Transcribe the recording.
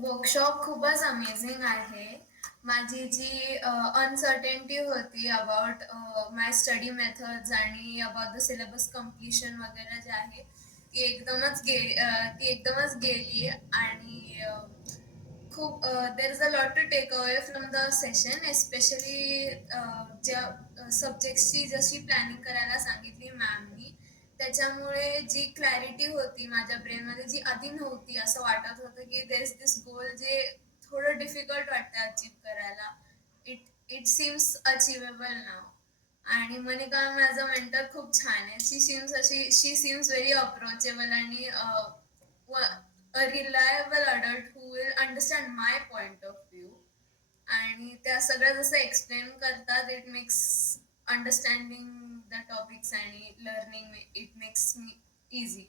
Workshop खूपच amazing आहे. माझी जी अनसर्टेनिटी होती अबाउट माय स्टडी मेथड्स आणि अबाउट द सिलेबस कंप्लीशन वगैरे जे आहे, ती एकदमच गेली आणि खूप there is a lot to take away from the session especially ज्या सब्जेक्ट्सची जशी प्लॅनिंग करायला सांगितली मॅमनी त्याच्यामुळे जी क्लॅरिटी होती माझ्या ब्रेनमध्ये जी आधी नव्हती असं वाटत होतं की देर इज दिस गोल जे थोडं डिफिकल्ट वाटतं अचीव करायला इट इट सीम्स अचिवेबल नाव आणि मनिका माझा मेंटर खूप छान आहे शी सीम्स व्हेरी अप्रोचेबल आणि a reliable adult who will understand my point of view आणि त्या सगळ्या जसं एक्सप्लेन करतात it makes understanding the topics आणि learning it makes me easy